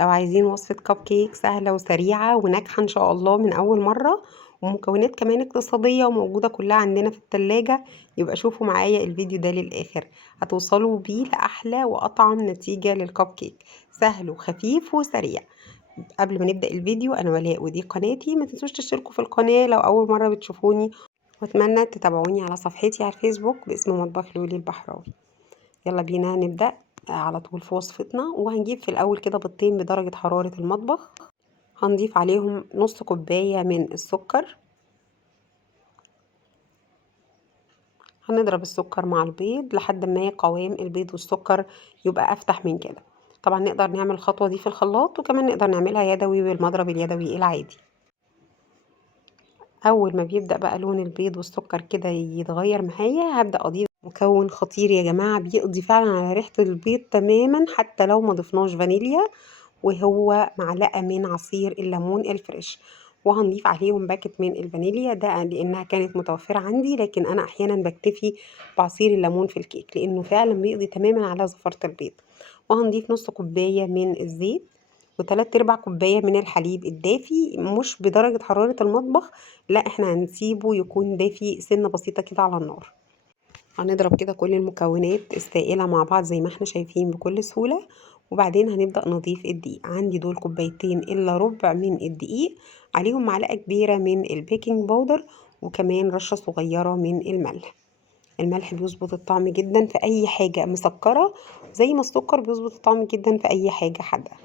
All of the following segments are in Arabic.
لو عايزين وصفة كب كيك سهلة وسريعة وناجحة ان شاء الله من اول مرة، ومكونات كمان اقتصادية وموجودة كلها عندنا في التلاجة، يبقى شوفوا معايا الفيديو ده للاخر. هتوصلوا بيه لاحلى واطعم نتيجة للكب كيك، سهل وخفيف وسريع. قبل ما نبدأ الفيديو، انا ولاء ودي قناتي، ما تنسوش تشتركوا في القناة لو اول مرة بتشوفوني، واتمنى تتابعوني على صفحتي على الفيسبوك باسم مطبخ لولي البحراوي. يلا بينا نبدأ على طول في وصفتنا. وهنجيب في الأول كده بيضتين بدرجة حرارة المطبخ، هنضيف عليهم نص كوباية من السكر. هنضرب السكر مع البيض لحد ما قوام البيض والسكر يبقى أفتح من كده. طبعا نقدر نعمل الخطوة دي في الخلاط، وكمان نقدر نعملها يدوي بالمضرب اليدوي العادي. أول ما بيبدأ بقى لون البيض والسكر كده يتغير معايا، هبدأ أضيف مكون خطير يا جماعة، بيقضي فعلا على ريحة البيض تماما حتى لو ما ضفناش فانيليا، وهو معلقة من عصير الليمون الفريش. وهنضيف عليهم باكت من الفانيليا، ده لأنها كانت متوفرة عندي، لكن أنا أحيانا بكتفي بعصير الليمون في الكيك لأنه فعلا بيقضي تماما على زفرة البيض. وهنضيف نص كوباية من الزيت، وتلات ارباع كوباية من الحليب الدافي، مش بدرجة حرارة المطبخ، لا احنا هنسيبه يكون دافي سنة بسيطة كده على النار. هنضرب كده كل المكونات السائلة مع بعض زي ما احنا شايفين بكل سهولة. وبعدين هنبدأ نضيف الدقيق. عندي دول كوبايتين إلا ربع من الدقيق، عليهم معلقة كبيرة من البيكنج باودر، وكمان رشة صغيرة من الملح. الملح بيظبط الطعم جدا في أي حاجة مسكرة، زي ما السكر بيظبط الطعم جدا في أي حاجة حادقة.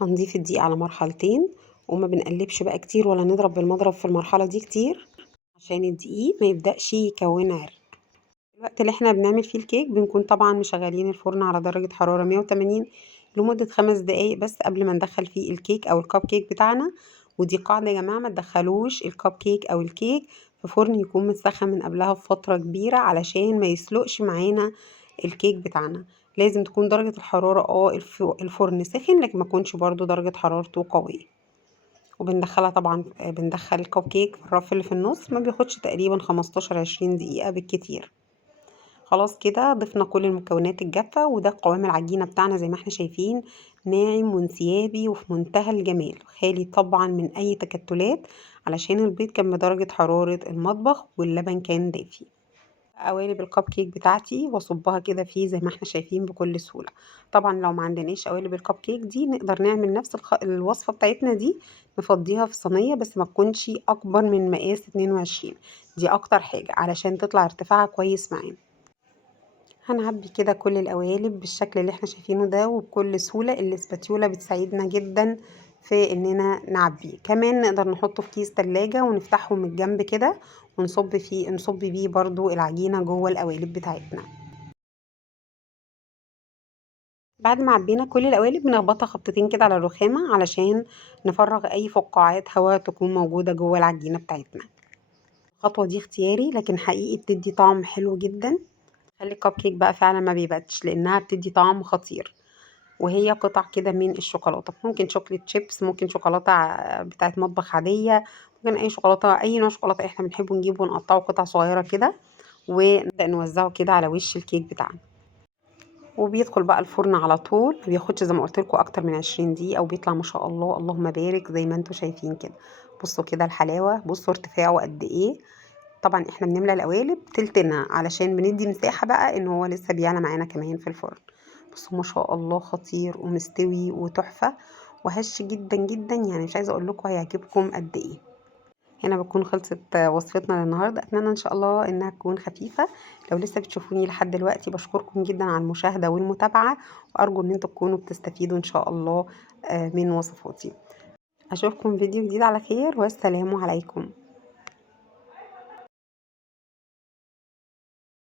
هنضيف الدقيق على مرحلتين، وما بنقلبش بقى كتير ولا نضرب بالمضرب في المرحلة دي كتير، عشان الدقيق ما يبدأش يكون عرق. الوقت اللي احنا بنعمل فيه الكيك بنكون طبعا مشغلين الفرن على درجة حرارة 180 لمدة 5 دقايق بس قبل ما ندخل فيه الكيك او الكب كيك بتاعنا. ودي قاعدة يا جماعة، ما تدخلوش الكب كيك او الكيك في فرن يكون متسخن من قبلها بفترة كبيرة، علشان ما يسلقش معانا الكيك بتاعنا. لازم تكون درجة الحرارة الفرن سخن، لكن ما تكونش برضو درجة حرارته قوية. وبندخلها طبعا، بندخل الكب كيك في الرف اللي في النص، ما بياخدش تقريبا 15-20 دقيقة بالكتير. خلاص كده ضفنا كل المكونات الجافة، وده قوام العجينة بتاعنا زي ما احنا شايفين، ناعم وانسيابي وفي منتهى الجمال، خالي طبعا من اي تكتلات، علشان البيض كان بدرجة حرارة المطبخ واللبن كان دافي. قوالب الكب كيك بتاعتي واصبها كده فيه زي ما احنا شايفين بكل سهولة. طبعا لو ما عندناش قوالب الكب كيك دي، نقدر نعمل نفس الوصفة بتاعتنا دي، نفضيها في صينية بس ما تكونش اكبر من مقاس 22. دي اكتر حاجة علشان تطلع ارتفاعها كويس معانا. هنعبي كده كل القوالب بالشكل اللي احنا شايفينه ده، وبكل سهولة الاسباتيولا بتساعدنا جدا في اننا نعبيه. كمان نقدر نحطه في كيس تلاجة ونفتحه من الجنب كده، نصب بيه برضو العجينة جوه القوالب بتاعتنا. بعد ما عبينا كل القوالب بنخبطها خبطتين كده على الرخامة، علشان نفرغ اي فقاعات هواء تكون موجودة جوه العجينة بتاعتنا. الخطوة دي اختياري، لكن حقيقي بتدي طعم حلو جدا. خلي الكب كيك بقى فعلا ما بيباتش، لانها بتدي طعم خطير. وهي قطع كده من الشوكولاته، ممكن شوكليت شيبس، ممكن شوكولاته بتاعت مطبخ عاديه، ممكن اي شوكولاته، اي نوع شوكولاته احنا بنحبه نجيبه ونقطعه قطع صغيره كده، ونبدا نوزعه كده على وش الكيك بتاعنا. وبيدخل بقى الفرن على طول، ما بياخدش زي ما قلت لكم اكتر من 20 دقيقه، وبيطلع ما شاء الله اللهم بارك زي ما انتم شايفين كده. بصوا كده الحلاوه، بصوا ارتفاعه قد ايه. طبعا احنا بنملى القوالب تلتنا علشان بندي مساحة بقى ان هو لسه بيعلى معانا كمان في الفرن. بصوا ما شاء الله خطير ومستوي وتحفة وهش جدا جدا، يعني مش عايزة اقول لكم هيعجبكم قد ايه. هنا بتكون خلصت وصفتنا للنهاردة. اتمنى ان شاء الله انها تكون خفيفة. لو لسه بتشوفوني لحد دلوقتي بشكركم جدا على المشاهدة والمتابعة، وارجو ان انتم تكونوا بتستفيدوا ان شاء الله من وصفاتي. اشوفكم فيديو جديد على خير، والسلام عليكم.